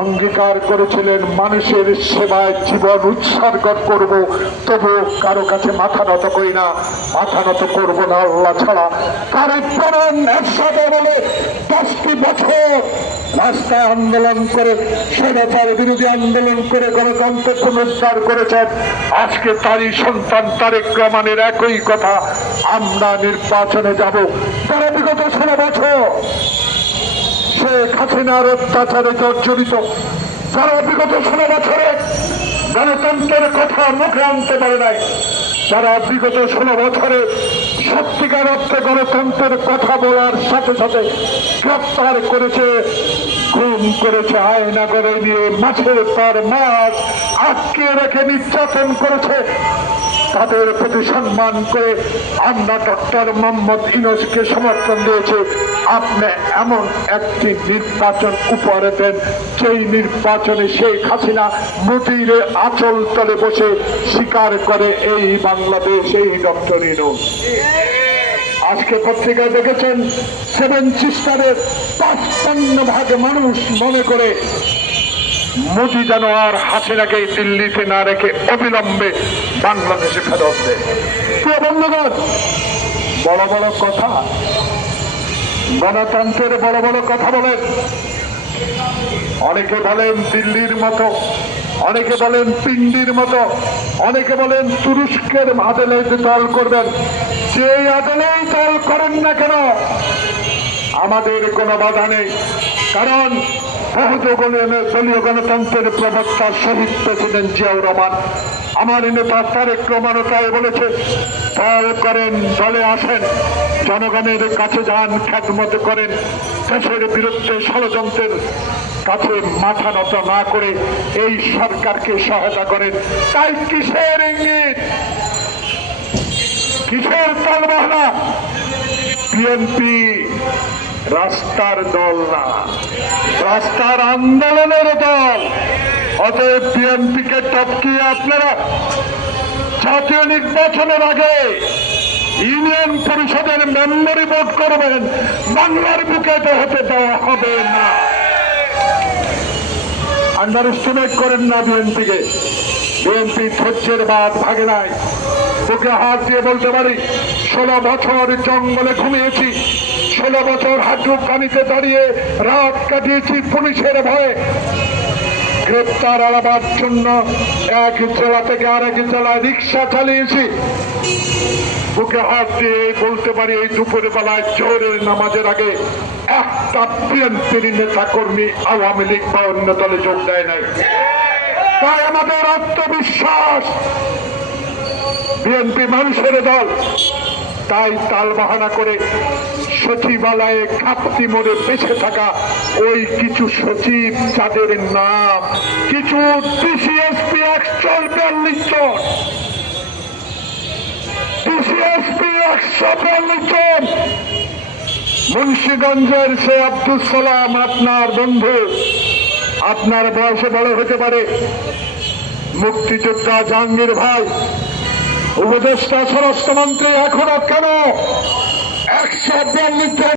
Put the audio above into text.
অঙ্গীকার করেছিলেন মানুষের সেবায় জীবন উৎসর্গ করব, তবু কারো কাছে মাথা নত করি না, মাথা নত করবো না আল্লাহ ছাড়া। তারেক রহমান একসাথে বলে 10টি বছর রাস্তায় আন্দোলন করে, স্বৈরাচার বিরোধী আন্দোলন করে গণতন্ত্র পুনরুদ্ধার করেছেন। আজকে তারই সন্তান তারেক রহমানের একই কথা, আমরা নির্বাচনে যাব। তারা বিগত 16 বছর শেখ হাসিনার অত্যাচারে জর্জরিত, যারা বিগত 16 বছরে গণতন্ত্রের কথা মুখে আনতে পারে নাই, যারা বিগত 16 বছরে সত্যিকার অর্থে গণতন্ত্রের কথা বলার সাথে সাথে গ্রেফতার করেছে, খুন করেছে, আয়না করে নিয়ে মাছের পর মাছ আটকে রেখে নির্যাতন করেছে, তাদের প্রতি সম্মান করে আমরা ডক্টর মোহাম্মদ ইউনূসকে সমর্থন দিয়েছি। আপনি এমন একটি নির্বাচন উপহার দেন, সেই নির্বাচনে শেখ হাসিনা মোদির আঁচল তলে বসে স্বীকার করে এই বাংলাদেশ, এই ডক্টর ইউনূস। আজকে পত্রিকায় দেখেছেন 7 সিস্টারের 55% মানুষ মনে করে মোদি যেন আর হাসিনাকে দিল্লিতে না রেখে অবিলম্বে বাংলাদেশে ফেরত দেয়। বন্ধুগণ, বড় বড় কথা, গণতন্ত্রের বড় বড় কথা বলেন। অনেকে বলেন দিল্লির মতো, অনেকে বলেন পিন্ডির মতো, অনেকে বলেন তুরস্কের আদলে দল করবেন। যে আদলেই দল করেন না কেন, আমাদের কোনো বাধা নেই। কারণ দলীয় গণতন্ত্রের প্রবক্তা শহীদ প্রেসিডেন্ট জিয়াউর রহমান, আমার নেতা তারেক রহমানও তাই বলেছে, দল করেন, দলে আসেন, জনগণের কাছে যান, খেদমত করেন, দেশের বিরুদ্ধে ষড়যন্ত্রের কাছে মাথা নত না করে এই সরকারকে সহায়তা করেন। তাই কিসের ইঙ্গিত, কিসের তালবাহানা? বিএনপি রাস্তার দল না, রাস্তার আন্দোলনের দল। অতএব বিএনপিকে টপকিয়ে আপনারা জাতীয় নির্বাচনের আগে ইউনিয়ন পরিষদের মেম্বারি ভোট করবেন, বাংলার বুকে তো হতে দেওয়া হবে না। আন্ডার এস্টিমেট করেন না বিএনপিকে। বিএনপি ধৈর্যের বাদ ভাগে নাই। বুকে হাত দিয়ে বলতে পারি, 16 বছর জঙ্গলে ঘুমিয়েছি, 16 বছর হাঁটু পানিতে দাঁড়িয়ে রাত কাটিয়েছি পুলিশের ভয়ে। গ্রেপ্তার এড়াবার জন্য এক জেলা থেকে আরেক জেলায় রিক্সা চালিয়েছি। বুকে হাত দিয়ে বলতে পারি, এই দুপুরে বেলায় জোহরের নামাজের আগে একটা বিএনপির নেতা কর্মী আওয়ামী লীগ বা অন্য দলে যোগ দেয় নাই। তাই আমাদের আত্মবিশ্বাস, বিএনপি মানুষের দল। তাই তালবাহানা করে সচিবালয়ে ঘাপটি মোড়ে বেঁচে থাকা ওই কিছু সচিব, যাদের নাম কিছু ডিসিএসপি 142 জন, ডিসিএসপি 142 জন, মুন্সিগঞ্জের সে আব্দুল সালাম আপনার বন্ধু, আপনার বয়সে বড় হতে পারে, মুক্তিযোদ্ধা জাহাঙ্গীর ভাই, উপদেষ্টা স্বরাষ্ট্রমন্ত্রী, এখনো কেন 142 জন